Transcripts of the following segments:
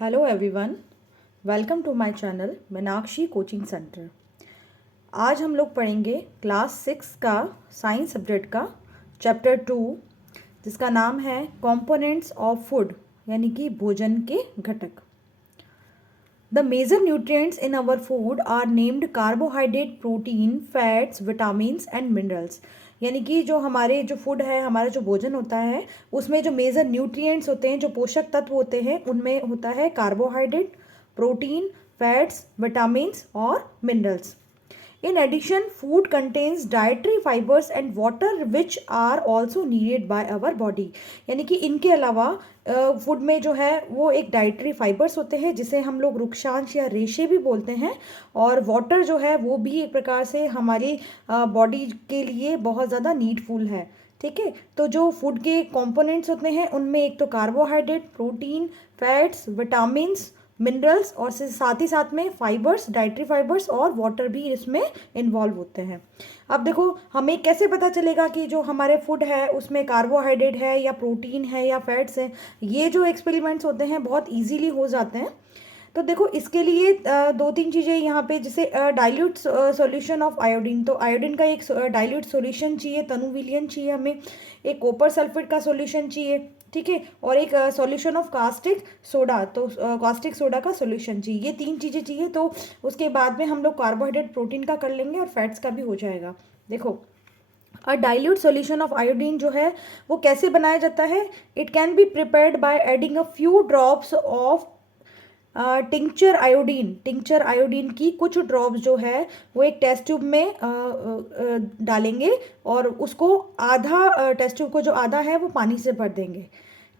Hello everyone, welcome to my channel Meenakshi coaching centre. आज हम लोग पढ़ेंगे क्लास 6 का साइंस सब्जेक्ट का चैप्टर 2, जिसका नाम है कंपोनेंट्स ऑफ फूड, यानी कि भोजन के घटक। The major nutrients in our food are named carbohydrate, protein, fats, vitamins and minerals. यानी कि जो हमारे जो फूड है, हमारा जो भोजन होता है, उसमें जो मेजर न्यूट्रिएंट्स होते हैं, जो पोषक तत्व होते हैं, उनमें होता है कार्बोहाइड्रेट, प्रोटीन, फैट्स, विटामिन्स और minerals. In addition, food contains dietary fibers and water which are also needed by our body। यानी कि इनके अलावा फूड में जो है वो एक डाइटरी फाइबर्स होते हैं, जिसे हम लोग रुक्षांश या रेशे भी बोलते हैं, और वाटर जो है वो भी एक प्रकार से हमारी बॉडी के लिए बहुत ज़्यादा नीडफुल है। ठीक है, तो जो फूड के कंपोनेंट्स होते हैं उनमें एक तो carbohydrate, protein, fats, vitamins, minerals और साथ ही साथ में फाइबर्स, डाइटरी फाइबर्स और वाटर भी इसमें इन्वॉल्व होते हैं। अब देखो, हमें कैसे पता चलेगा कि जो हमारे फूड है उसमें कार्बोहाइड्रेट है या प्रोटीन है या फैट्स है। ये जो एक्सपेरिमेंट्स होते हैं बहुत इजीली हो जाते हैं। तो देखो, इसके लिए दो तीन चीज़ें यहाँ पे, जैसे डाइल्यूट सॉल्यूशन ऑफ आयोडीन। तो आयोडीन का एक डाइल्यूट सॉल्यूशन चाहिए, तनु विलयन चाहिए हमें, एक कॉपर सल्फेट का सॉल्यूशन चाहिए, ठीक है, और एक सॉल्यूशन ऑफ कास्टिक सोडा। तो कास्टिक सोडा का सॉल्यूशन चाहिए। ये तीन चीज़ें चाहिए। तो उसके बाद में हम लोग कार्बोहाइड्रेट, प्रोटीन का कर लेंगे और फैट्स का भी हो जाएगा। देखो, डाइल्यूट सॉल्यूशन ऑफ आयोडीन जो है वो कैसे बनाया जाता है? It can be prepared by adding a few drops of tincture iodine की कुछ ड्रॉप्स जो है वो एक टेस्ट ट्यूब में डालेंगे, और उसको आधा टेस्ट ट्यूब को जो आधा है वो पानी से भर देंगे।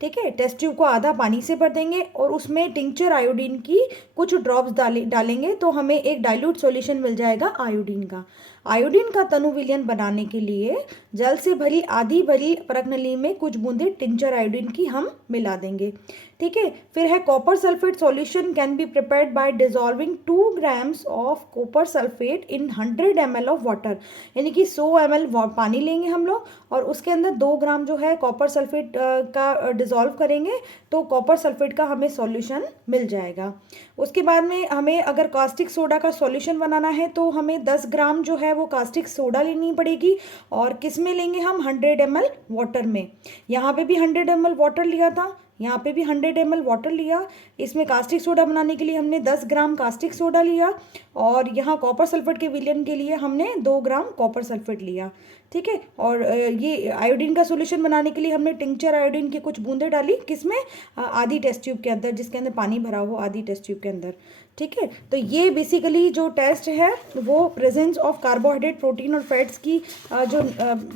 ठीक है, टेस्ट ट्यूब को आधा पानी से भर देंगे और उसमें टिंक्चर आयोडीन की कुछ ड्रॉप्स डालेंगे, तो हमें एक डाइल्यूट सॉल्यूशन मिल जाएगा आयोडीन का। आयोडीन का तनु विलयन बनाने के लिए जल से भरी आधी भरी परखनली में कुछ बूंदे टिंक्चर आयोडीन की हम मिला देंगे। ठीक है, फिर है copper sulphate solution can be prepared by dissolving 2 grams of copper sulphate in 100 ml of water. यानी कि 100 ml पानी लेंगे हम लोग और उसके अंदर 2 ग्राम जो है कॉपर सल्फेट का डिसॉल्व करेंगे, तो कॉपर सल्फेट का हमें सॉल्यूशन मिल जाएगा। उसके बाद में हमें अगर कास्टिक सोडा का सॉल्यूशन बनाना है तो हमें 10 ग्राम जो है वो कास्टिक सोडा लेनी पड़ेगी, और किस में लेंगे हम? 100 ml वाटर में। यहाँ पे भी 100 ml वाटर लिया था, यहाँ पे भी 100 ml वाटर लिया। इसमें कास्टिक सोडा बनाने के लिए हमने 10 ग्राम कास्टिक सोडा लिया, और यहाँ कॉपर सल्फेट के विलयन के लिए हमने 2 ग्राम कॉपर सल्फेट लिया। ठीक है, और ये आयोडीन का सॉल्यूशन बनाने के लिए हमने टिंक्चर आयोडीन की कुछ बूंदें डाली, किसमें? आधी टेस्ट ट्यूब के अंदर, जिसके अंदर पानी भरा हो, आधी टेस्ट ट्यूब के अंदर। ठीक है, तो ये बेसिकली जो टेस्ट है वो प्रेजेंस ऑफ कार्बोहाइड्रेट, प्रोटीन और फैट्स की जो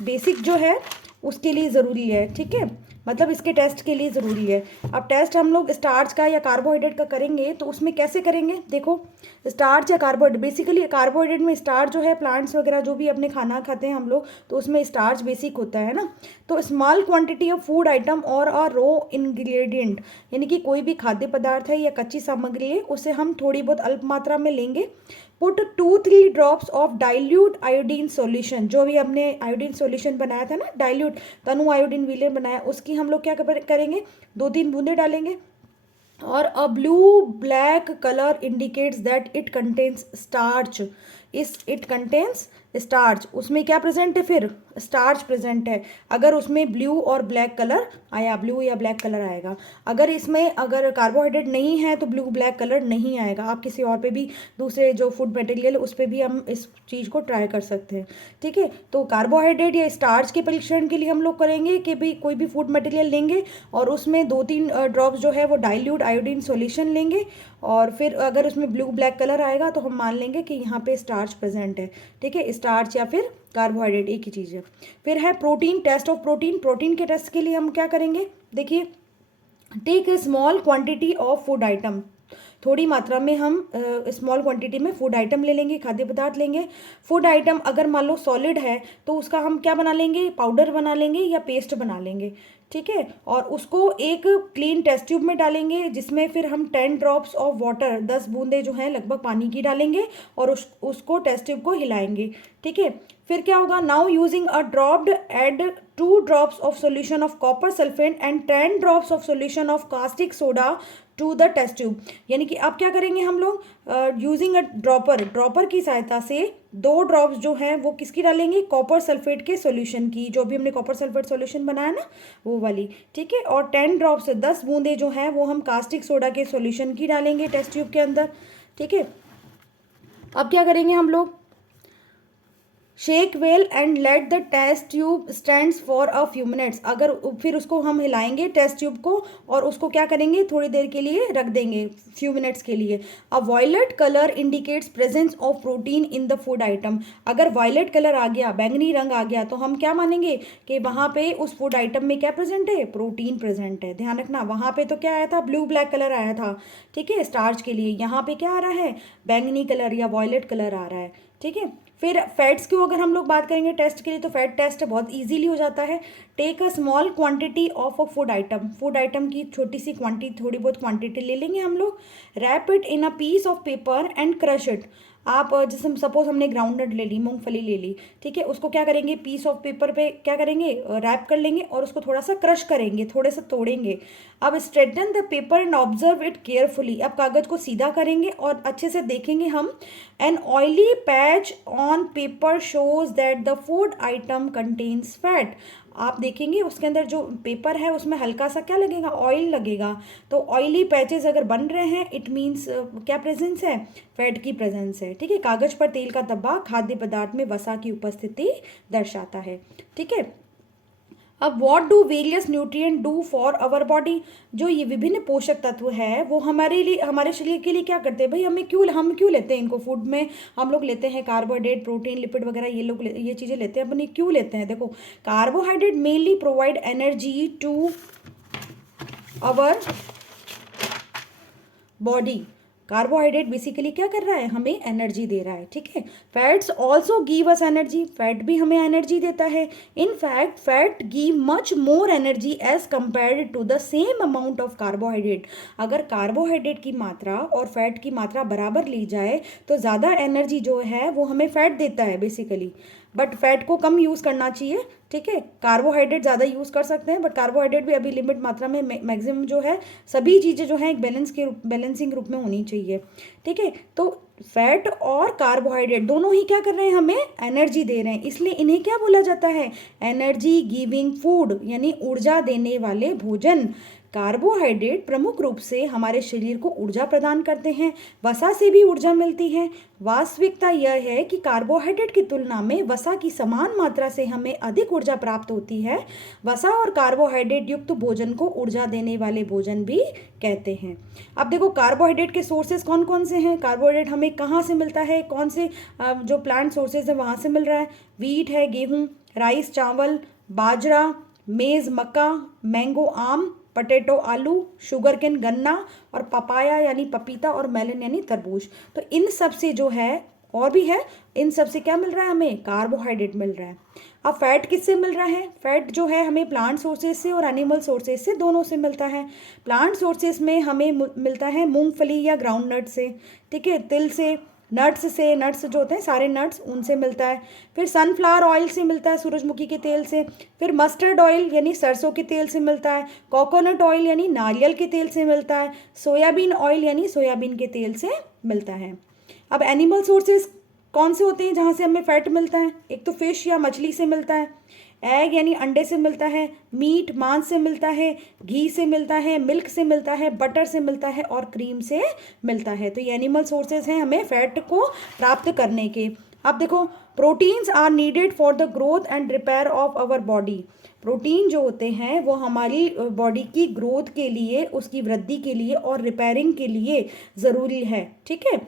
बेसिक जो है उसके लिए ज़रूरी है। ठीक है, मतलब इसके टेस्ट के लिए ज़रूरी है। अब टेस्ट हम लोग स्टार्च का या कार्बोहाइड्रेट का करेंगे, तो उसमें कैसे करेंगे? देखो, स्टार्च या कार्बोहाइड्रेट, बेसिकली कार्बोहाइड्रेट में स्टार्च जो है, प्लांट्स वगैरह जो भी अपने खाना खाते हैं हम लोग, तो उसमें स्टार्च बेसिक होता है ना। तो small quantity of food item और अ रो इंग्रेडिएंट, यानी कि कोई भी खाद्य पदार्थ है या कच्ची सामग्री है, उसे हम थोड़ी बहुत अल्प मात्रा में लेंगे। Put 2-3 drops of dilute iodine solution, जो भी हमने आयोडीन सॉल्यूशन बनाया था ना, डाइल्यूट तनु आयोडीन विलयन बनाया, उसकी हम लोग क्या करेंगे? 2-3 बूंदे डालेंगे। और a blue black colour indicates that it contains starch. It contains starch, उसमें क्या प्रेजेंट है? फिर स्टार्च प्रेजेंट है। अगर उसमें ब्लू और ब्लैक कलर आया, ब्लू या ब्लैक कलर आएगा। अगर इसमें अगर कार्बोहाइड्रेट नहीं है तो ब्लू ब्लैक कलर नहीं आएगा। आप किसी और पे भी, दूसरे जो फूड मटेरियल उस पर भी हम इस चीज़ को ट्राई कर सकते हैं। ठीक है, तो कार्बोहाइड्रेट या स्टार्च के परीक्षण के लिए हम लोग करेंगे कि भाई कोई भी फूड मटेरियल लेंगे और उसमें 2-3 ड्रॉप्स जो है वो डाइल्यूट आयोडीन सॉल्यूशन लेंगे, और फिर अगर उसमें ब्लू ब्लैक कलर आएगा तो हम मान लेंगे कि यहाँ पे स्टार्च प्रेजेंट है। ठीक है, स्टार्च या फिर कार्बोहाइड्रेट एक ही चीज़ है। फिर है protein, test of protein. Protein के टेस्ट के लिए हम क्या करेंगे? देखिए, take a small quantity of food item. थोड़ी मात्रा में हम स्मॉल क्वांटिटी में फूड आइटम ले लेंगे, खाद्य पदार्थ लेंगे। फूड आइटम अगर मान लो सॉलिड है तो उसका हम क्या बना लेंगे, पाउडर बना लेंगे या पेस्ट बना लेंगे, ठीक है। और उसको एक क्लीन टेस्ट ट्यूब में डालेंगे, जिसमें फिर हम 10 ड्रॉप्स ऑफ वाटर, 10 बूंदे जो हैं लगभग पानी की डालेंगे और उसको टेस्ट ट्यूब को हिलाएंगे, ठीक है। फिर क्या होगा, now using a dropper add 2 drops of solution of copper sulphate and 10 drops of solution of caustic soda to the test tube. यानी कि अब क्या करेंगे हम लोग, यूजिंग अ ड्रॉपर की सहायता से 2 ड्रॉप्स जो हैं वो किसकी डालेंगे, कॉपर सल्फेट के सॉल्यूशन की, जो भी हमने कॉपर सल्फेट सॉल्यूशन बनाया ना वो वाली, ठीक है। और 10 ड्रॉप्स 10 बूंदे जो हैं वो हम कास्टिक सोडा के सॉल्यूशन की डालेंगे टेस्ट ट्यूब के अंदर, ठीक है। अब क्या करेंगे हम लोग, shake well and let the test tube stands for a few minutes. अगर फिर उसको हम हिलाएंगे टेस्ट ट्यूब को और उसको क्या करेंगे, थोड़ी देर के लिए रख देंगे, फ्यू मिनट्स के लिए। A violet colour indicates presence of protein in the food item. अगर वायलेट कलर आ गया, बैंगनी रंग आ गया, तो हम क्या मानेंगे कि वहाँ पे उस फूड आइटम में क्या प्रेजेंट है, प्रोटीन प्रेजेंट है। ध्यान रखना, वहाँ पे तो क्या आया था, ब्लू ब्लैक कलर आया था, ठीक है, स्टार्च के लिए। यहाँ पे क्या आ रहा है, बैंगनी कलर या वायलेट कलर आ रहा है, ठीक है। फिर फैट्स की अगर हम लोग बात करेंगे टेस्ट के लिए, तो फैट टेस्ट बहुत इजीली हो जाता है। Take a small quantity of a food item की छोटी सी क्वांटिटी, थोड़ी बहुत क्वांटिटी ले लेंगे हम लोग। Wrap it in a piece of paper and crush it. आप जैसे सपोज हमने ग्राउंडनट ले ली, मूंगफली ले ली, ठीक है, उसको क्या करेंगे, पीस ऑफ पेपर पे क्या करेंगे, रैप कर लेंगे और उसको थोड़ा सा क्रश करेंगे, थोड़े से तोड़ेंगे। अब straighten the paper and observe it carefully. अब कागज को सीधा करेंगे और अच्छे से देखेंगे हम। An oily patch on paper shows that the food item contains fat. आप देखेंगे उसके अंदर जो पेपर है उसमें हल्का सा क्या लगेगा, ऑयल लगेगा। तो ऑयली पैचेस अगर बन रहे हैं, इट मीन्स क्या प्रेजेंस है, फैट की प्रेजेंस है, ठीक है। कागज पर तेल का धब्बा खाद्य पदार्थ में वसा की उपस्थिति दर्शाता है, ठीक है। अब what do various nutrient do for our body. जो ये विभिन्न पोषक तत्व है वो हमारे लिए, हमारे शरीर के लिए क्या करते हैं भाई, हम क्यों लेते हैं इनको फूड में। हम लोग लेते हैं कार्बोहाइड्रेट, प्रोटीन, लिपिड वगैरह, ये चीज़ें लेते हैं, अपन ये क्यों लेते हैं। देखो, carbohydrate mainly provide energy to our body. Carbohydrate basically क्या कर रहा है, हमें एनर्जी दे रहा है, ठीक है। Fats also give us energy. Fat भी हमें एनर्जी देता है। In fact fat give much more energy as compared to the same amount of carbohydrate. अगर कार्बोहाइड्रेट की मात्रा और फैट की मात्रा बराबर ली जाए तो ज़्यादा एनर्जी जो है वो हमें फैट देता है बेसिकली। बट फैट को कम यूज़ करना चाहिए, ठीक है। कार्बोहाइड्रेट ज़्यादा यूज़ कर सकते हैं, बट कार्बोहाइड्रेट भी अभी लिमिट मात्रा में, मैक्सिमम जो है सभी चीज़ें जो हैं एक बैलेंसिंग रूप में होनी चाहिए, ठीक है। तो फैट और कार्बोहाइड्रेट दोनों ही क्या कर रहे हैं, हमें एनर्जी दे रहे हैं, इसलिए इन्हें क्या बोला जाता है, एनर्जी गिविंग फूड, यानी ऊर्जा देने वाले भोजन। कार्बोहाइड्रेट प्रमुख रूप से हमारे शरीर को ऊर्जा प्रदान करते हैं। वसा से भी ऊर्जा मिलती है। वास्तविकता यह है कि कार्बोहाइड्रेट की तुलना में वसा की समान मात्रा से हमें अधिक ऊर्जा प्राप्त होती है। वसा और कार्बोहाइड्रेट युक्त भोजन को ऊर्जा देने वाले भोजन भी कहते हैं। अब देखो, कार्बोहाइड्रेट के सोर्सेज कौन कौन से हैं। कार्बोहाइड्रेट हमें कहाँ से मिलता है, कौन से जो प्लांट सोर्सेज है वहाँ से मिल रहा है। वीट है, गेहूँ, राइस चावल, बाजरा, मेज़ मक्का, मैंगो आम, पटेटो आलू, शुगर केन गन्ना, और पपाया यानी पपीता, और मेलन यानी तरबूज। तो इन सब से जो है, और भी है, इन सब से क्या मिल रहा है, हमें कार्बोहाइड्रेट मिल रहा है। अब फैट किससे मिल रहा है, फैट जो है हमें प्लांट सोर्सेज से और एनिमल सोर्सेज से, दोनों से मिलता है। प्लांट सोर्सेज में हमें मिलता है मूंगफली या ग्राउंड नट से, ठीक है, तिल से, नट्स जो होते हैं सारे नट्स, उनसे मिलता है। फिर सनफ्लावर ऑयल से मिलता है, सूरजमुखी के तेल से। फिर मस्टर्ड ऑयल यानी सरसों के तेल से मिलता है। कोकोनट ऑयल यानी नारियल के तेल से मिलता है। सोयाबीन ऑयल यानी सोयाबीन के तेल से मिलता है। अब एनिमल सोर्सेज कौन से होते हैं जहाँ से हमें फैट मिलता है, एक तो फिश या मछली से मिलता है। एग यानी अंडे से मिलता है। मीट मांस से मिलता है। घी से मिलता है। मिल्क से मिलता है। बटर से मिलता है और क्रीम से मिलता है। तो ये एनिमल सोर्सेज हैं हमें फैट को प्राप्त करने के। अब देखो, proteins are needed for the growth and repair of our body. Protein जो होते हैं वो हमारी बॉडी की ग्रोथ के लिए, उसकी वृद्धि के लिए और रिपेयरिंग के लिए ज़रूरी है, ठीक है।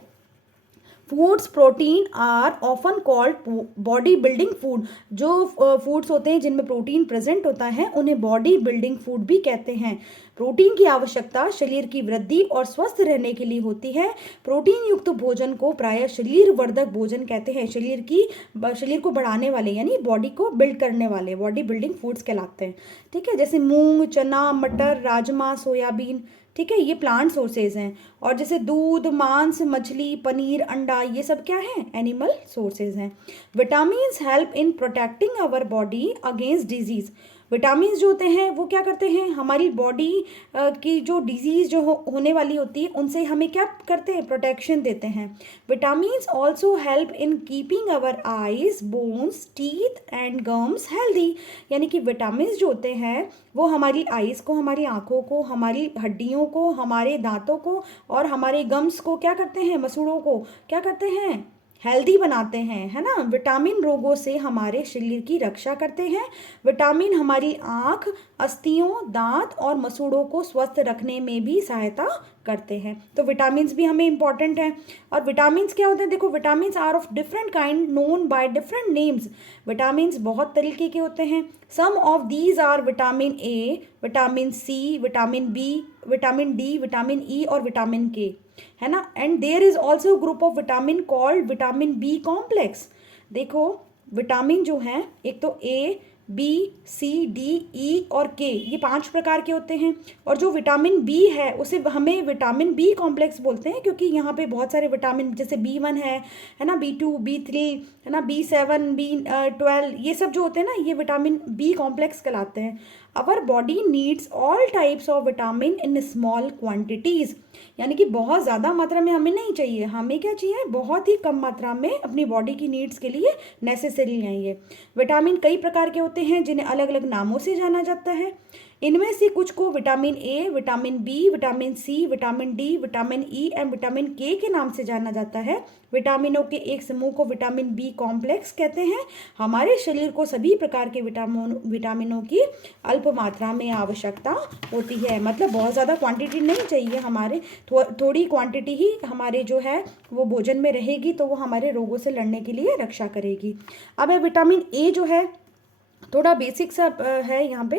Foods protein are often called body building food. जो फूड्स होते हैं जिनमें प्रोटीन प्रेजेंट होता है उन्हें बॉडी बिल्डिंग फूड भी कहते हैं। प्रोटीन की आवश्यकता शरीर की वृद्धि और स्वस्थ रहने के लिए होती है। प्रोटीन युक्त भोजन को प्रायः शरीर वर्धक भोजन कहते हैं। शरीर को बढ़ाने वाले यानी बॉडी को बिल्ड करने वाले बॉडी बिल्डिंग फूड्स कहलाते हैं। ठीक है, जैसे मूंग, चना, मटर, राजमा, सोयाबीन। ठीक है, ये प्लांट सोर्सेज हैं। और जैसे दूध, मांस, मछली, पनीर, अंडा, ये सब क्या है? एनिमल सोर्सेज हैं। Vitamins help in protecting our body against disease. Vitamins जो होते हैं वो क्या करते हैं? हमारी बॉडी की जो डिजीज जो होने वाली होती है उनसे हमें क्या करते हैं? प्रोटेक्शन देते हैं। Vitamins also help in keeping our eyes, bones, teeth and gums healthy. यानी कि विटामिन्स जो होते हैं वो हमारी आईज को, हमारी आँखों को, हमारी हड्डियों को, हमारे दांतों को और हमारे गम्स को क्या करते हैं? मसूड़ों को क्या करते हैं? हेल्दी बनाते हैं, है ना। विटामिन रोगों से हमारे शरीर की रक्षा करते हैं। विटामिन हमारी आँख, अस्थियों, दांत और मसूड़ों को स्वस्थ रखने में भी सहायता करते हैं। तो विटामिन्स भी हमें इंपॉर्टेंट हैं। और विटामिन्स क्या होते हैं? देखो, vitamins are of different kind known by different names. Vitamins बहुत तरीके के होते हैं। Some of these are vitamin A, vitamin C, vitamin B, vitamin D, vitamin E और विटामिन के, है ना। And there is also group of vitamin called vitamin B complex. देखो, vitamin जो हैं एक तो ए, बी, सी, डी, ई और के, ये 5 प्रकार के होते हैं। और जो विटामिन बी है उसे हमें विटामिन बी कॉम्प्लेक्स बोलते हैं, क्योंकि यहाँ पे बहुत सारे विटामिन जैसे B1 है ना, B2, B3, है ना, B7, B12, ये सब जो होते हैं ना, ये विटामिन बी कॉम्प्लेक्स कहलाते हैं। अवर body needs all types of vitamin in small quantities. यानी कि बहुत ज़्यादा मात्रा में हमें नहीं चाहिए, हमें क्या चाहिए? बहुत ही कम मात्रा में अपनी बॉडी की नीड्स के लिए नेसेसरी है ये। विटामिन कई प्रकार के होते हैं जिन्हें अलग अलग नामों से जाना जाता है। इनमें से कुछ को vitamin A, vitamin B, vitamin C, vitamin D, vitamin E and vitamin K नाम से जाना जाता है। विटामिनों के एक समूह को विटामिन बी कॉम्प्लेक्स कहते हैं। हमारे शरीर को सभी प्रकार के विटामिनों की अल्प मात्रा में आवश्यकता होती है। मतलब बहुत ज़्यादा क्वांटिटी नहीं चाहिए हमारे, थोड़ी क्वांटिटी ही हमारे जो है वो भोजन में रहेगी तो वो हमारे रोगों से लड़ने के लिए रक्षा करेगी। अब है विटामिन ए जो है, थोड़ा बेसिक सा है यहाँ पे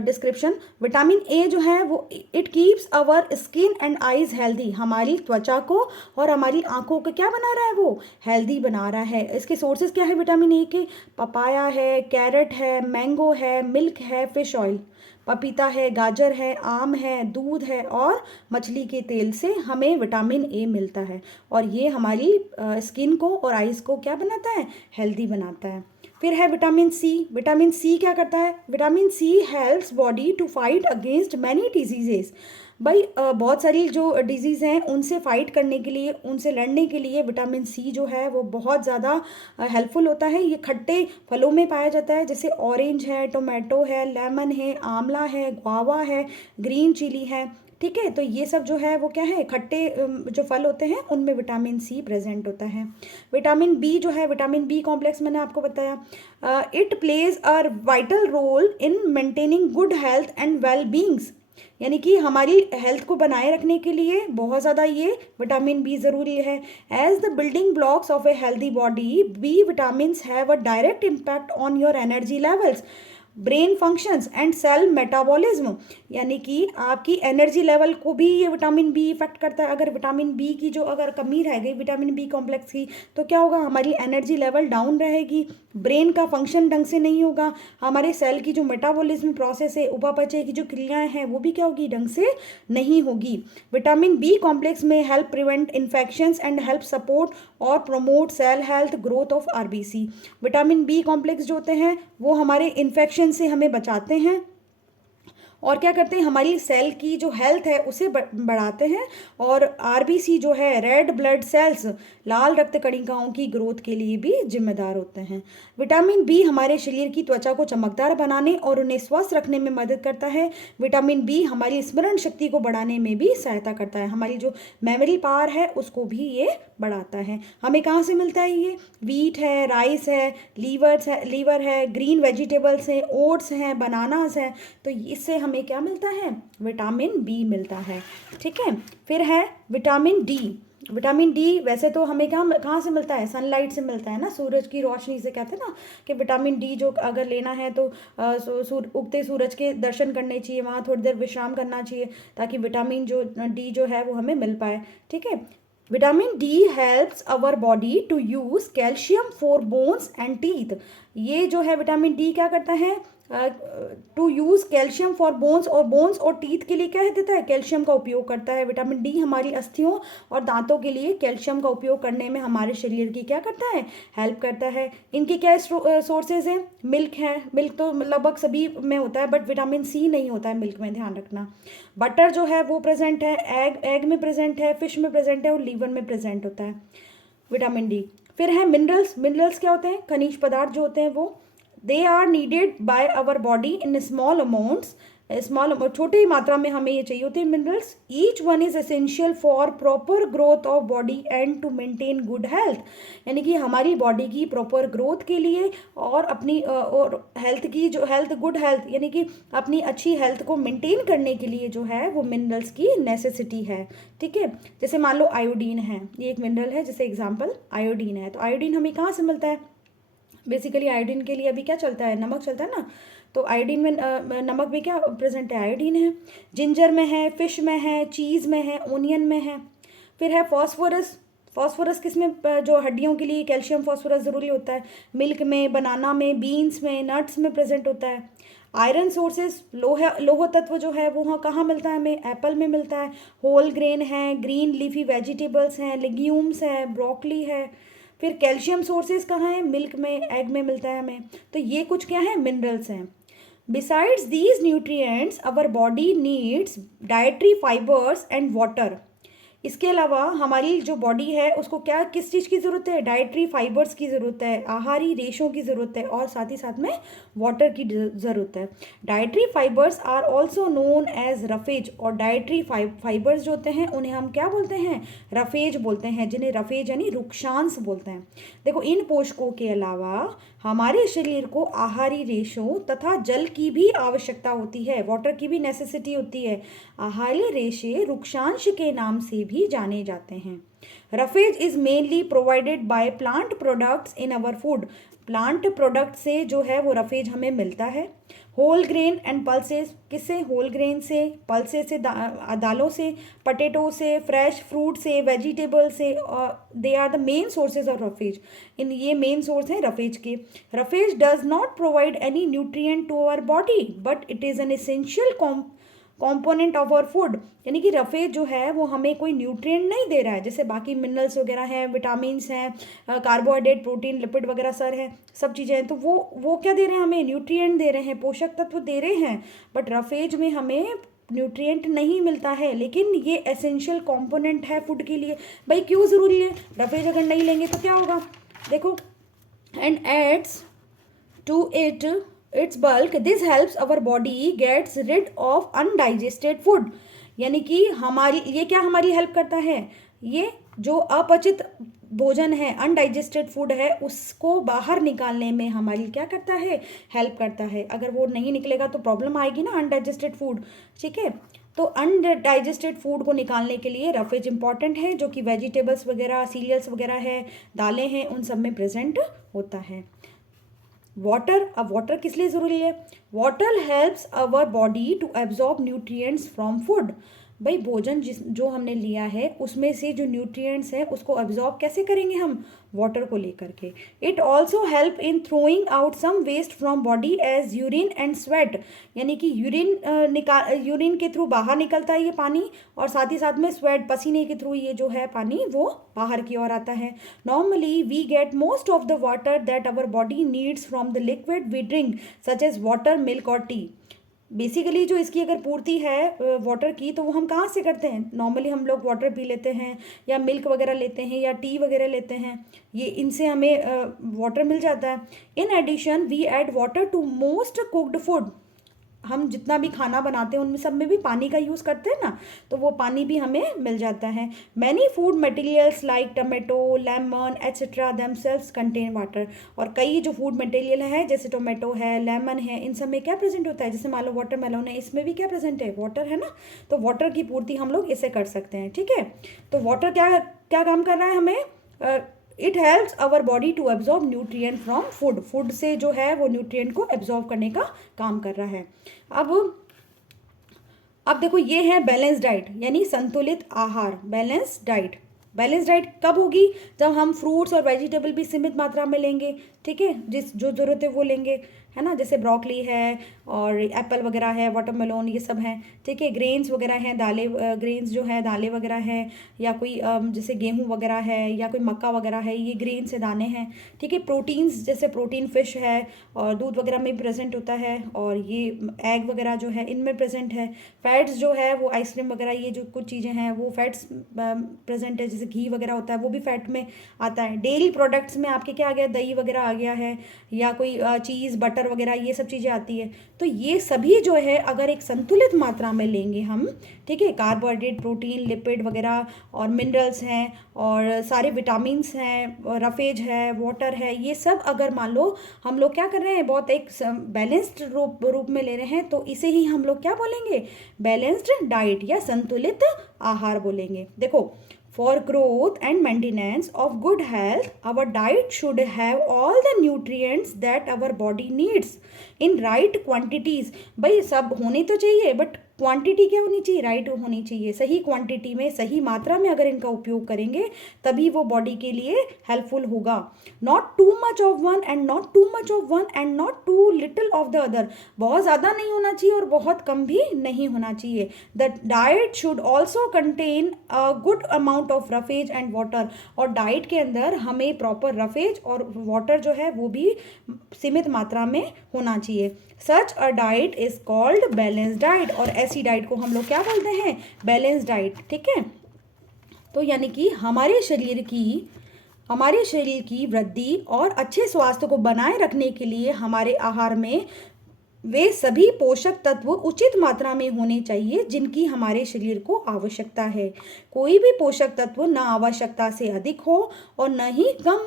डिस्क्रिप्शन। विटामिन ए जो है वो it keeps our skin and eyes healthy. हमारी त्वचा को और हमारी आंखों को क्या बना रहा है? वो हेल्दी बना रहा है। इसके सोर्सेज क्या है विटामिन ए के? पपाया है, कैरेट है, मैंगो है, मिल्क है, फिश ऑयल, पपीता है, गाजर है, आम है, दूध है और मछली के तेल से हमें विटामिन ए मिलता है। और ये हमारी स्किन को और आईज को क्या बनाता है? हेल्दी बनाता है। फिर है विटामिन सी। विटामिन सी क्या करता है? Vitamin C helps body to fight against many diseases. भाई बहुत सारी जो डिजीज़ हैं उनसे फाइट करने के लिए, उनसे लड़ने के लिए विटामिन सी जो है वो बहुत ज़्यादा हेल्पफुल होता है। ये खट्टे फलों में पाया जाता है, जैसे ऑरेंज है, टोमेटो है, लेमन है, आंवला है, गुआवा है, ग्रीन चिली है। ठीक है, तो ये सब जो है वो क्या है? खट्टे जो फल होते हैं उनमें विटामिन सी प्रेजेंट होता है। विटामिन बी जो है, विटामिन बी कॉम्प्लेक्स मैंने आपको बताया, it plays a vital role in maintaining good health and well beings. यानी कि हमारी हेल्थ को बनाए रखने के लिए बहुत ज़्यादा ये विटामिन बी ज़रूरी है। As the building blocks of a healthy body, B vitamins have a direct impact on your energy levels, brain functions and cell metabolism. यानी कि आपकी एनर्जी लेवल को भी ये विटामिन बी इफेक्ट करता है। अगर विटामिन बी की जो अगर कमी रह गई विटामिन बी कॉम्प्लेक्स की, तो क्या होगा? हमारी एनर्जी लेवल डाउन रहेगी, ब्रेन का फंक्शन ढंग से नहीं होगा, हमारे सेल की जो मेटाबॉलिज्म प्रोसेस है, उपापचय की जो क्रियाएं हैं वो भी क्या होगी? ढंग से नहीं होगी। विटामिन बी कॉम्प्लेक्स में help prevent infections and help support और promote cell health growth of RBC. Vitamin B complex जो होते हैं वो हमारे इन्फेक्शन से हमें बचाते हैं और क्या करते हैं? हमारी सेल की जो हेल्थ है उसे बढ़ाते हैं। और आरबीसी जो है, रेड ब्लड सेल्स, लाल रक्त कणिकाओं की ग्रोथ के लिए भी जिम्मेदार होते हैं। विटामिन बी हमारे शरीर की त्वचा को चमकदार बनाने और उन्हें स्वस्थ रखने में मदद करता है। विटामिन बी हमारी स्मरण शक्ति को बढ़ाने में भी सहायता करता है। हमारी जो मेमोरी पावर है उसको भी ये बढ़ाता है। हमें कहाँ से मिलता है ये? व्हीट है, राइस है, लीवर है, ग्रीन वेजिटेबल्स हैं, ओट्स हैं, बनानास हैं। तो इससे हमें क्या मिलता है? विटामिन बी मिलता है। ठीक है, फिर है विटामिन डी। विटामिन डी वैसे तो हमें कहाँ से मिलता है, सनलाइट से मिलता है ना, सूरज की रोशनी से। कहते हैं ना कि विटामिन डी जो अगर लेना है तो उगते सूरज के दर्शन करने चाहिए, वहाँ थोड़ी देर विश्राम करना चाहिए ताकि विटामिन जो डी जो है वो हमें मिल पाए। ठीक है। Vitamin D helps our body to use calcium for bones and teeth. ये जो है विटामिन डी क्या करता है, to use calcium for bones, और बोन्स और टीथ के लिए क्या है देता है, कैल्शियम का उपयोग करता है। विटामिन डी हमारी अस्थियों और दांतों के लिए कैल्शियम का उपयोग करने में हमारे शरीर की क्या करता है, हेल्प करता है। इनके क्या सोर्सेज हैं, मिल्क है, मिल्क तो लगभग सभी में होता है बट विटामिन सी नहीं होता है मिल्क में, ध्यान रखना। बटर जो है वो प्रेजेंट है, एग में प्रेजेंट है, फिश में प्रेजेंट है और लीवर में प्रेजेंट होता है विटामिन डी। फिर है मिनरल्स। मिनरल्स क्या होते हैं, खनिज पदार्थ जो होते हैं वो, they are needed by our body in small amounts, छोटी मात्रा में हमें ये चाहिए होते हैं minerals. Each one is essential for proper growth of body and to maintain good health. यानी कि हमारी बॉडी की प्रॉपर ग्रोथ के लिए और अपनी और हेल्थ की जो हेल्थ, गुड हेल्थ यानी कि अपनी अच्छी हेल्थ को मेंटेन करने के लिए जो है वो मिनरल्स की नेसेसिटी है। ठीक है। जैसे मान लो आयोडीन है, ये एक मिनरल है, जैसे एग्जाम्पल आयोडीन है। तो आयोडीन हमें कहाँ से मिलता है, बेसिकली आयोडीन के लिए अभी क्या चलता है, नमक चलता है ना, तो आयोडीन में नमक में क्या प्रेजेंट है, आयोडीन है। जिंजर में है, फिश में है, चीज़ में है, ओनियन में है। फिर है फॉस्फोरस। फॉस्फोरस किस में, जो हड्डियों के लिए कैल्शियम फॉस्फोरस ज़रूरी होता है, मिल्क में, बनाना में, बीन्स में, नट्स में प्रेजेंट होता है। आयरन सोर्सेस, लोह तत्व जो है वो हाँ कहाँ मिलता है हमें, एप्पल में मिलता है। होल ग्रेन है, ग्रीन लीफी वेजिटेबल्स हैं, लेग्यूम्स है, ब्रोकली है। फिर कैल्शियम सोर्सेज कहाँ है, मिल्क में, एग में मिलता है हमें। तो ये कुछ क्या है, मिनरल्स हैं। Besides these nutrients our body needs dietary fibres and water. इसके अलावा हमारी जो बॉडी है उसको क्या, किस चीज़ की ज़रूरत है, डाइटरी फाइबर्स की ज़रूरत है, आहारी रेशों की ज़रूरत है और साथ ही साथ में वाटर की ज़रूरत है। Dietary fibres are also known as roughage. और डाइटरी फाइबर्स जो होते हैं उन्हें हम क्या बोलते हैं, रफेज बोलते हैं, जिन्हें रफेज यानी रुक्षांश बोलते हैं। देखो इन पोषकों के अलावा हमारे शरीर को आहारी रेशों तथा जल की भी आवश्यकता होती है, वाटर की भी नेसेसिटी होती है। आहारी रेशे रुक्षांश के नाम से भी जाने जाते हैं। Roughage is mainly provided by plant products in our food. Plant product से जो है वो रफेज हमें मिलता है। होल ग्रेन एंड पल्सेस, किससे, होल ग्रेन से, पल्सेस से दालों से, पटेटो से, फ्रेश फ्रूट से, वेजिटेबल से, they are the main sources of roughage. इन ये मेन सोर्स हैं रफेज के। Roughage does not provide any nutrient to our body but it is an essential component of our food. यानी कि roughage जो है वो हमें कोई न्यूट्रिएंट नहीं दे रहा है, जैसे बाकी मिनरल्स वगैरह हैं, विटामिन्स हैं, कार्बोहाइड्रेट, प्रोटीन, लिपिड वगैरह सर है, सब चीज़ें हैं, तो वो क्या दे रहे हैं हमें, न्यूट्रिएंट दे रहे हैं, पोषक तत्व दे रहे हैं। बट रफेज में हमें न्यूट्रिएंट नहीं मिलता है, लेकिन ये एसेंशियल कंपोनेंट है फूड के लिए। भाई क्यों ज़रूरी है, रफेज अगर नहीं लेंगे तो क्या होगा, देखो, and adds to its bulk, this helps our body gets rid of undigested food. यानी कि हमारी ये क्या हमारी हेल्प करता है, ये जो अपचित भोजन है, अनडाइजेस्टेड फूड है, उसको बाहर निकालने में हमारी क्या करता है, हेल्प करता है। अगर वो नहीं निकलेगा तो प्रॉब्लम आएगी ना, अनडाइजेस्टेड फूड। ठीक है। तो अनडाइजेस्टेड फूड को निकालने के लिए रफेज इंपॉर्टेंट है, जो कि वेजिटेबल्स वगैरह, सीरियल्स वगैरह है, दालें हैं, उन सब में प्रेजेंट होता है। वाटर, अब वाटर किस लिए ज़रूरी है, water helps our body to absorb nutrients from food. भाई भोजन जो हमने लिया है उसमें से जो न्यूट्रिएंट्स है उसको एब्जॉर्ब कैसे करेंगे हम, वाटर को लेकर के। It also help in throwing out some waste from body as urine and sweat. यानी कि यूरिन के थ्रू बाहर निकलता है ये पानी, और साथ ही साथ में स्वेट, पसीने के थ्रू ये जो है पानी वो बाहर की ओर आता है। Normally we get most of the water that our body needs from the liquid we drink such as water, milk और टी। बेसिकली जो इसकी अगर पूर्ति है वाटर की, तो वो हम कहाँ से करते हैं, नॉर्मली हम लोग वाटर पी लेते हैं या मिल्क वगैरह लेते हैं या टी वगैरह लेते हैं, ये इनसे हमें वाटर मिल जाता है। In addition we add water to most cooked food. हम जितना भी खाना बनाते हैं उनमें सब में भी पानी का यूज़ करते हैं ना, तो वो पानी भी हमें मिल जाता है। Many food materials like tomato, lemon etcetera themselves contain water. और कई जो फूड मटेरियल है जैसे टोमेटो है, लेमन है, इन सब में क्या प्रेजेंट होता है, जैसे मान लो वाटरमेलन है, इसमें भी क्या प्रेजेंट है, वाटर है ना, तो वाटर की पूर्ति हम लोग इसे कर सकते हैं। ठीक है, तो वाटर क्या क्या काम कर रहा है हमें, it helps our body to absorb nutrient from food, food से जो है वो न्यूट्रिएंट को एब्जॉर्ब करने का काम कर रहा है। अब देखो ये है बैलेंस डाइट यानी संतुलित आहार, बैलेंस डाइट। बैलेंस डाइट कब होगी, जब हम फ्रूट्स और वेजिटेबल भी सीमित मात्रा में लेंगे। ठीक है, जिस जो ज़रूरत है वो लेंगे, है ना, जैसे ब्रोकली है और एप्पल वगैरह है, वाटरमेलन, ये सब हैं। ठीक है, ग्रेन्स वगैरह हैं, दालें, ग्रेन्स जो है दालें वगैरह हैं, या कोई जैसे गेहूं वगैरह है या कोई मक्का वगैरह है, ये ग्रेन्स से दाने हैं। ठीक है, प्रोटीन्स जैसे प्रोटीन फिश है और दूध वगैरह में प्रेजेंट होता है, और ये एग वगैरह जो है इनमें प्रेजेंट है। फैट्स जो है वो आइसक्रीम वगैरह, ये जो कुछ चीज़ें हैं वो फैट्स प्रेजेंट है, जैसे घी वगैरह होता है वो भी फैट में आता है। डेयरी प्रोडक्ट्स में आपके क्या आ गया, दही वगैरह आ गया है, या कोई चीज़ बटर वगैरह, ये सब चीज़ें आती है। तो ये सभी जो है अगर एक संतुलित मात्रा में लेंगे हम, ठीक है, कार्बोहाइड्रेट, प्रोटीन, लिपिड वगैरह और मिनरल्स हैं और सारे विटामिन्स हैं, रफेज है, वाटर है, ये सब अगर मान लो हम लोग क्या कर रहे हैं, बहुत एक बैलेंस्ड रूप में ले रहे हैं, तो इसे ही हम लोग क्या बोलेंगे, बैलेंस्ड डाइट या संतुलित आहार बोलेंगे। देखो, for growth and maintenance of good health, our diet should have all the nutrients that our body needs in right quantities। भाई सब होने तो चाहिए, बट क्वांटिटी क्या होनी चाहिए, राइट होनी चाहिए। सही क्वांटिटी में, सही मात्रा में अगर इनका उपयोग करेंगे तभी वो बॉडी के लिए हेल्पफुल होगा। Not too much of one and not too much of one and not too little of the other. बहुत ज़्यादा नहीं होना चाहिए और बहुत कम भी नहीं होना चाहिए। The diet should also contain a good amount of roughage and water. और डाइट के अंदर हमें प्रॉपर रफेज और वाटर जो है वो भी सीमित मात्रा में होना चाहिए। Such a diet is called balance diet. और ऐसी डाइट को हम लोग क्या बोलते हैं, बैलेंस डाइट। ठीक है, तो यानी कि हमारे शरीर की वृद्धि और अच्छे स्वास्थ्य को बनाए रखने के लिए हमारे आहार में वे सभी पोषक तत्व उचित मात्रा में होने चाहिए जिनकी हमारे शरीर को आवश्यकता है। कोई भी पोषक तत्व न आवश्यकता से अधिक हो और न ही कम।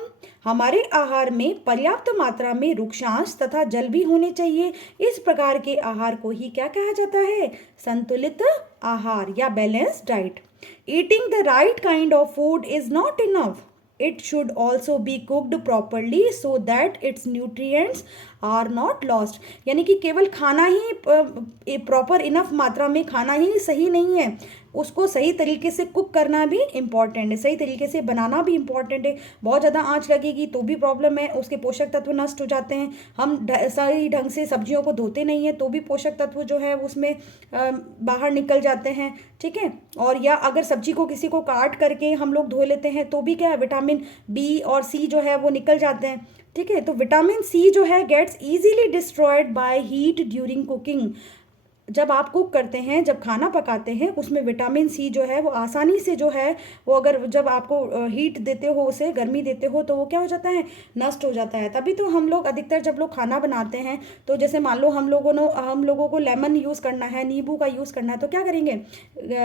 हमारे आहार में पर्याप्त मात्रा में रुक्षांश तथा जल भी होने चाहिए। इस प्रकार के आहार को ही क्या कहा जाता है, संतुलित आहार या balance diet. Eating the right kind of food is not enough, it should also be cooked properly so that its nutrients are not lost। यानी कि केवल खाना ही प्रॉपर इनफ मात्रा में खाना ही सही नहीं है, उसको सही तरीके से कुक करना भी इम्पॉर्टेंट है, सही तरीके से बनाना भी इम्पॉर्टेंट है। बहुत ज़्यादा आंच लगेगी तो भी प्रॉब्लम है, उसके पोषक तत्व नष्ट हो जाते हैं। हम सही ढंग से सब्जियों को धोते नहीं हैं तो भी पोषक तत्व जो है उसमें बाहर निकल जाते हैं। ठीक है, और या अगर सब्जी को किसी को काट करके हम लोग धो लेते हैं तो भी क्या है, विटामिन बी और सी जो है वो निकल जाते हैं। ठीक है, तो विटामिन सी जो है gets easily destroyed by heat during cooking. जब आप कुक करते हैं, जब खाना पकाते हैं, उसमें विटामिन सी जो है वो आसानी से जो है वो अगर जब आपको हीट देते हो, उसे गर्मी देते हो, तो वो क्या हो जाता है, नष्ट हो जाता है। तभी तो हम लोग अधिकतर जब लोग खाना बनाते हैं तो जैसे मान लो हम लोगों को लेमन यूज़ करना है, नींबू का यूज़ करना है, तो क्या करेंगे,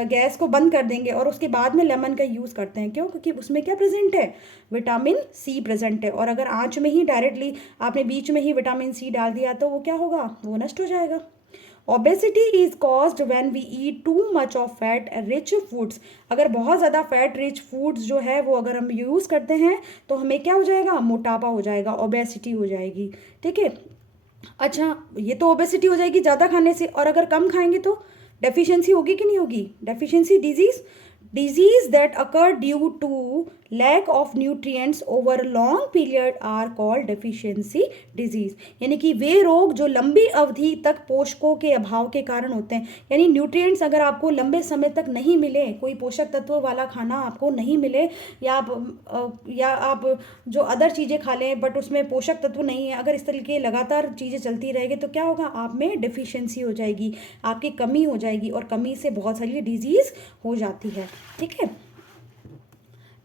गैस को बंद कर देंगे और उसके बाद में लेमन का यूज़ करते हैं। क्यों, क्योंकि उसमें क्या प्रेजेंट है, विटामिन सी प्रेजेंट है। और अगर आँच में ही डायरेक्टली आपने बीच में ही विटामिन सी डाल दिया तो वो क्या होगा, वो नष्ट हो जाएगा। Obesity is caused when we eat too much of fat rich foods। अगर बहुत ज़्यादा फैट रिच फूड्स जो है वो अगर हम यूज़ करते हैं तो हमें क्या हो जाएगा, मोटापा हो जाएगा, ओबेसिटी हो जाएगी। ठीक है, अच्छा ये तो ओबेसिटी हो जाएगी ज़्यादा खाने से, और अगर कम खाएंगे तो डेफिशिएंसी होगी कि नहीं होगी, deficiency disease that occur due to lack of nutrients over long period are called deficiency disease. यानी कि वे रोग जो लंबी अवधि तक पोषकों के अभाव के कारण होते हैं। यानी न्यूट्रिएंट्स अगर आपको लंबे समय तक नहीं मिले, कोई पोषक तत्व वाला खाना आपको नहीं मिले, या आप जो अदर चीज़ें खा लें बट उसमें पोषक तत्व नहीं है, अगर इस तरीके लगातार चीज़ें चलती रहेगी तो क्या होगा, आप में डिफिशियंसी हो जाएगी, आपकी कमी हो जाएगी, और कमी से बहुत सारी डिजीज़ हो जाती है। ठीक है,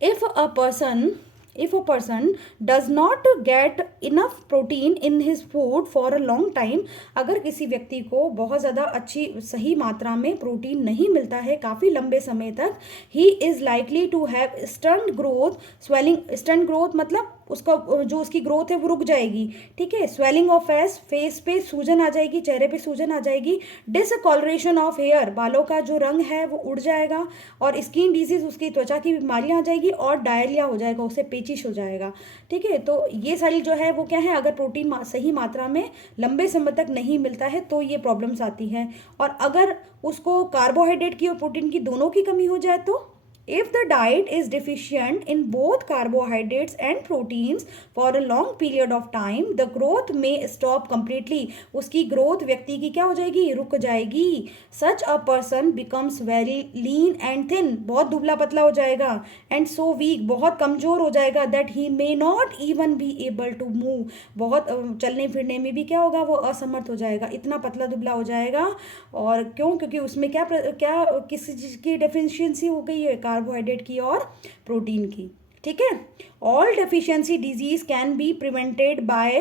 if a person if a person does not get enough protein in his food for a long time, अगर किसी व्यक्ति को बहुत ज़्यादा अच्छी सही मात्रा में प्रोटीन नहीं मिलता है काफ़ी लंबे समय तक, he is likely to have stunt growth, swelling, stunt growth मतलब उसका जो उसकी ग्रोथ है वो रुक जाएगी, ठीक है, स्वेलिंग ऑफ फेस पे सूजन आ जाएगी, चेहरे पे सूजन आ जाएगी, डिसकॉलरेशन ऑफ हेयर, बालों का जो रंग है वो उड़ जाएगा, और स्किन डिजीज, उसकी त्वचा की बीमारियां आ जाएगी, और डायरिया हो जाएगा, उससे पेचिश हो जाएगा, ठीक है। तो ये सारी जो है वो क्या है, अगर प्रोटीन सही मात्रा में लंबे समय तक नहीं मिलता है तो ये प्रॉब्लम्स आती हैं। और अगर उसको कार्बोहाइड्रेट की और प्रोटीन की दोनों की कमी हो जाए तो, if the diet is deficient in both carbohydrates and proteins for a long period of time, the growth may stop completely, उसकी ग्रोथ व्यक्ति की क्या हो जाएगी, रुक जाएगी। such a person becomes very lean and thin, बहुत दुबला पतला हो जाएगा, and so weak, बहुत कमजोर हो जाएगा, that he may not even be able to move, बहुत चलने फिरने में भी क्या होगा, वो असमर्थ हो जाएगा, इतना पतला दुबला हो जाएगा। और क्यों, क्योंकि उसमें क्या किसी चीज़ की डेफिशिएंसी हो गई है, कार्बोहाइड्रेट की और प्रोटीन की, ठीक है। All deficiency disease can be prevented by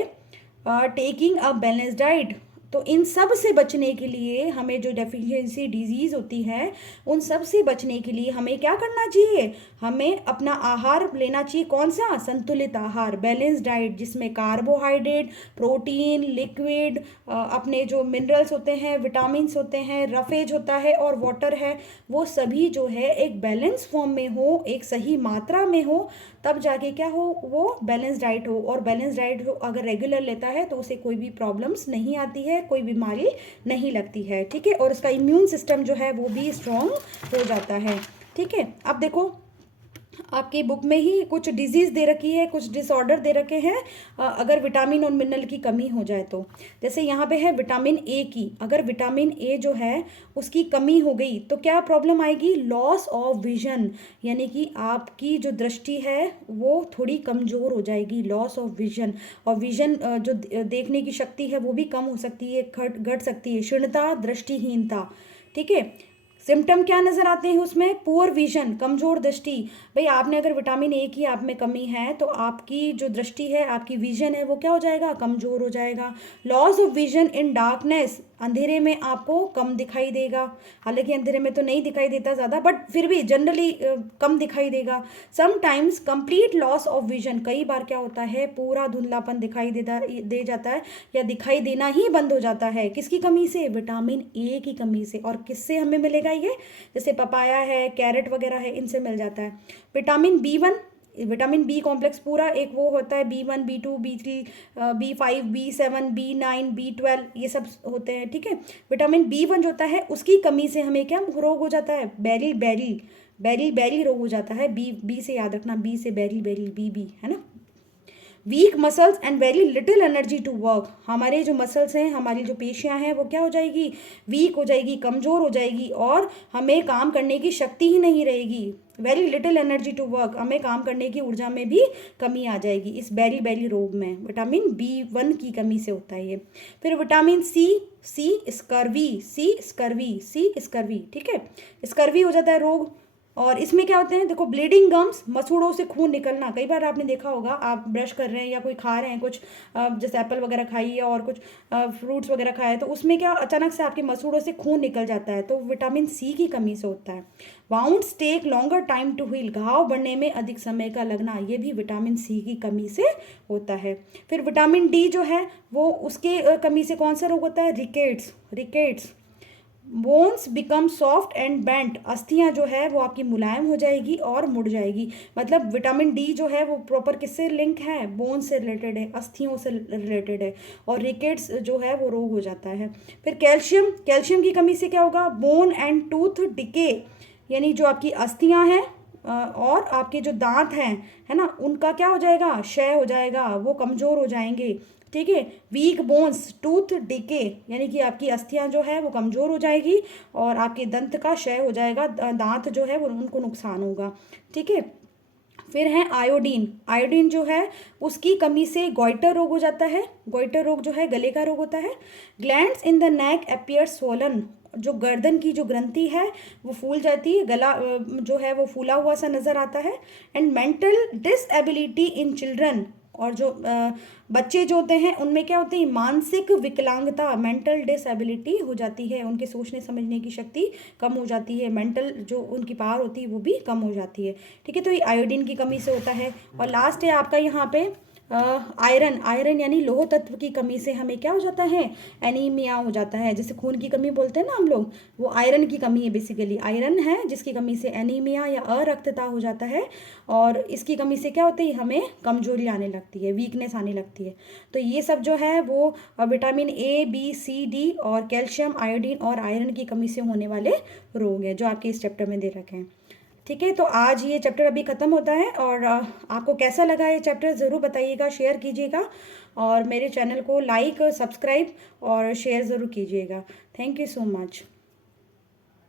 taking a balance diet, तो इन सब से बचने के लिए हमें, जो डेफिशिएंसी डिजीज़ होती है उन सब से बचने के लिए हमें क्या करना चाहिए, हमें अपना आहार लेना चाहिए, कौन सा, संतुलित आहार, बैलेंस डाइट, जिसमें कार्बोहाइड्रेट, प्रोटीन, लिक्विड, अपने जो मिनरल्स होते हैं, विटामिन्स होते हैं, रफेज होता है और वाटर है, वो सभी जो है एक बैलेंस फॉर्म में हो, एक सही मात्रा में हो, तब जाके क्या हो, वो बैलेंस डाइट हो। और बैलेंस डाइट अगर रेगुलर लेता है तो उसे कोई भी प्रॉब्लम्स नहीं आती है, कोई बीमारी नहीं लगती है, ठीक है, और उसका इम्यून सिस्टम जो है वो भी स्ट्रॉन्ग हो जाता है, ठीक है। अब देखो आपकी बुक में ही कुछ डिजीज़ दे रखी है, कुछ डिसऑर्डर दे रखे हैं, अगर विटामिन और मिनरल की कमी हो जाए तो, जैसे यहाँ पे है विटामिन ए की, अगर विटामिन ए जो है उसकी कमी हो गई तो क्या प्रॉब्लम आएगी, लॉस ऑफ विजन, यानी कि आपकी जो दृष्टि है वो थोड़ी कमज़ोर हो जाएगी, लॉस ऑफ विजन, और विजन जो देखने की शक्ति है वो भी कम हो सकती है, घट सकती है, क्षीणता, दृष्टिहीनता, ठीक है। सिम्टम क्या नज़र आते हैं उसमें, पुअर विजन, कमज़ोर दृष्टि, भाई आपने अगर विटामिन ए की आप में कमी है तो आपकी जो दृष्टि है, आपकी विजन है वो क्या हो जाएगा, कमज़ोर हो जाएगा। Loss of vision in darkness, अंधेरे में आपको कम दिखाई देगा, हालांकि अंधेरे में तो नहीं दिखाई देता ज़्यादा, बट फिर भी जनरली कम दिखाई देगा। Sometimes complete loss of vision, कई बार क्या होता है पूरा धुंधलापन दिखाई दे जाता है, या दिखाई देना ही बंद हो जाता है, किसकी कमी से, विटामिन ए की कमी से। और किससे हमें मिलेगा ये, जैसे पपाया है, कैरेट वगैरह है, इनसे मिल जाता है। Vitamin B1, vitamin B complex पूरा एक वो होता है, B1, B2, B3, B5, B7, B9, B12, ये सब होते हैं, ठीक है। विटामिन B1 जो होता है उसकी कमी से हमें क्या रोग हो जाता है, बेरिल रोग हो जाता है, बी से याद रखना, बी से बेरिल बी है ना। Weak muscles and very little energy to work, हमारे जो मसल्स हैं, हमारी जो पेशियां हैं वो क्या हो जाएगी, वीक हो जाएगी, कमज़ोर हो जाएगी, और हमें काम करने की शक्ति ही नहीं रहेगी। Very little energy to work, हमें काम करने की ऊर्जा में भी कमी आ जाएगी इस बेरी रोग में, विटामिन B1 की कमी से होता है ये। फिर विटामिन सी स्कर्वी, ठीक है, स्कर्वी हो जाता है रोग। और इसमें क्या होते हैं, देखो ब्लीडिंग गम्स, मसूड़ों से खून निकलना, कई बार आपने देखा होगा, आप ब्रश कर रहे हैं या कोई खा रहे हैं कुछ, जैसे एप्पल वगैरह खाई है और कुछ फ्रूट्स वगैरह खाए, तो उसमें क्या अचानक से आपके मसूड़ों से खून निकल जाता है, तो विटामिन सी की कमी से होता है। Wounds take longer time to heal, घाव बढ़ने में अधिक समय का लगना, ये भी विटामिन सी की कमी से होता है। फिर विटामिन डी जो है वो उसके कमी से कौन सा रोग होता है, rickets. Bones become soft and bent, अस्थियां जो है वो आपकी मुलायम हो जाएगी और मुड़ जाएगी, मतलब विटामिन डी जो है वो प्रॉपर किससे लिंक है, बोन से रिलेटेड है, अस्थियों से रिलेटेड है, और रिकेट्स जो है वो रोग हो जाता है। फिर कैल्शियम की कमी से क्या होगा, बोन एंड टूथ डिके, यानी जो आपकी अस्थियां हैं और आपके जो दांत हैं, है ना, उनका क्या हो जाएगा, क्षय हो जाएगा, वो कमज़ोर हो जाएंगे, ठीक है। वीक बोन्स, टूथ डिके, यानी कि आपकी अस्थियां जो है वो कमज़ोर हो जाएगी और आपके दंत का क्षय हो जाएगा, दांत जो है वो उनको नुकसान होगा, ठीक है। फिर है आयोडीन जो है उसकी कमी से गॉइटर रोग हो जाता है, गॉइटर रोग जो है गले का रोग होता है। Glands in the neck appear swollen, जो गर्दन की जो ग्रंथि है वो फूल जाती है, गला जो है वो फूला हुआ सा नज़र आता है। And mental disability in children, और जो बच्चे जो होते हैं उनमें क्या होती है, मानसिक विकलांगता, मेंटल डिसएबिलिटी हो जाती है, उनके सोचने समझने की शक्ति कम हो जाती है, मेंटल जो उनकी पावर होती है वो भी कम हो जाती है। ठीक है, तो ये आयोडीन की कमी से होता है। और लास्ट है आपका यहाँ पे आयरन। आयरन यानी लोह तत्व की कमी से हमें क्या हो जाता है, एनीमिया हो जाता है। जैसे खून की कमी बोलते हैं ना हम लोग, वो आयरन की कमी है, बेसिकली आयरन है जिसकी कमी से एनीमिया या अरक्तता हो जाता है। और इसकी कमी से क्या होती है, हमें कमजोरी आने लगती है, वीकनेस आने लगती है। तो ये सब जो है वो vitamin A, B, C, D और कैल्शियम, आयोडीन और आयरन की कमी से होने वाले रोग हैं जो आपके इस चैप्टर में दे रखे हैं। ठीक है, तो आज ये चैप्टर अभी ख़त्म होता है। और आपको कैसा लगा ये चैप्टर ज़रूर बताइएगा, शेयर कीजिएगा, और मेरे चैनल को लाइक, सब्सक्राइब और शेयर ज़रूर कीजिएगा। Thank you so much.